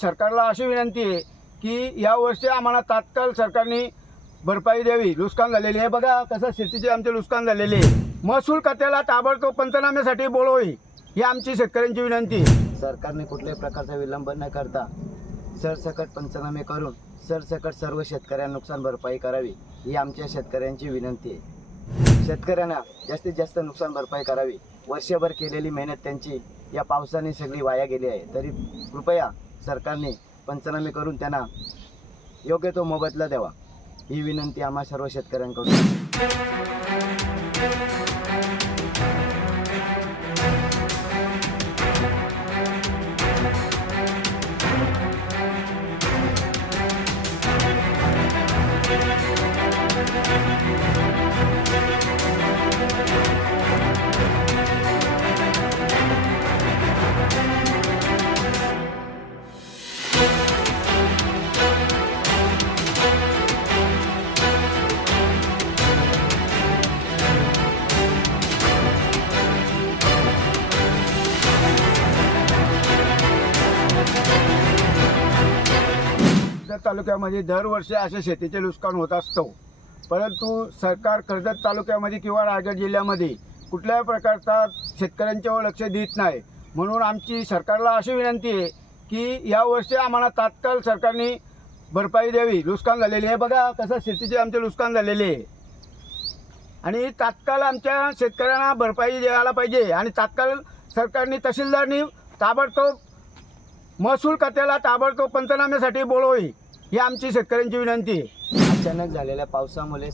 सरकारला अशी विनंती आहे की या वर्षी आम्हाला तात्काळ सरकारने भरपाई द्यावी. नुकसान झालेली आहे. बघा कसं शेतीचे आमचे नुकसान झालेले आहे. महसूल खात्याला ताबडतोब पंचनाम्यासाठी बोलवावी ही आमची शेतकऱ्यांची विनंती आहे. सरकारने कुठल्याही प्रकारचा विलंब न करता सरसकट पंचनामे करून सरसकट सर्व शेतकऱ्यांना नुकसान भरपाई करावी ही आमच्या शेतकऱ्यांची विनंती आहे. शेतकऱ्यांना जास्तीत जास्त नुकसान भरपाई करावी. वर्षभर केलेली मेहनत त्यांची या पावसाने सगळी वाया गेली आहे. तरी कृपया सरकारने पंचनामे करून त्यांना योग्य तो मोबदला द्यावा. ही विनंती आम्हा सर्व शेतकऱ्यांकडून कर्जत तालुक्यामध्ये दरवर्षी असे शेतीचे नुकसान होत असतो. परंतु सरकार कर्जत तालुक्यामध्ये किंवा रायगड जिल्ह्यामध्ये कुठल्याही प्रकारचा शेतकऱ्यांच्यावर लक्ष देत नाही. म्हणून आमची सरकारला अशी विनंती आहे की यावर्षी आम्हाला तात्काळ सरकारने भरपाई द्यावी. नुकसान झालेली आहे. बघा कसं शेतीचे आमचे नुकसान झालेले आहे. आणि तात्काळ आमच्या शेतकऱ्यांना भरपाई द्यायला पाहिजे. आणि तात्काळ सरकारने तहसीलदारनी ताबडतोब महसूल खात्याला ताबडतोब पंचनाम्यासाठी बोलवावी ही आमची शेतकऱ्यांची विनंती आहे. अचानक झालेल्या पावसामुळे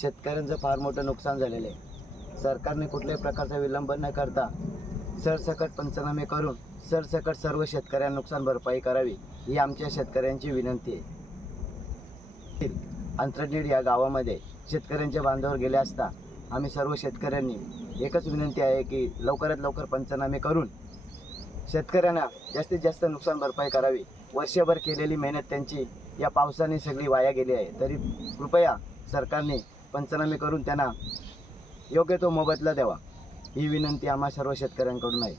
शेतकऱ्यांचं फार मोठं नुकसान झालेलं आहे. सरकारने कुठल्याही प्रकारचा विलंब न करता सरसकट पंचनामे करून सरसकट सर्व शेतकऱ्यांना नुकसान भरपाई करावी ही आमच्या शेतकऱ्यांची विनंती आहे. अंतरडीड या गावामध्ये शेतकऱ्यांच्या बांधावर गेले असता आम्ही सर्व शेतकऱ्यांनी एकच विनंती आहे की लवकरात लवकर पंचनामे करून शेतकऱ्यांना जास्तीत जास्त नुकसान भरपाई करावी. वर्षभर केलेली मेहनत त्यांची या पावसाने सगळी वाया गेली आहे. तरी कृपया सरकारने पंचनामे करून त्यांना योग्य तो मोबदला द्यावा. ही विनंती आम्हा सर्व शेतकऱ्यांकडून आहे.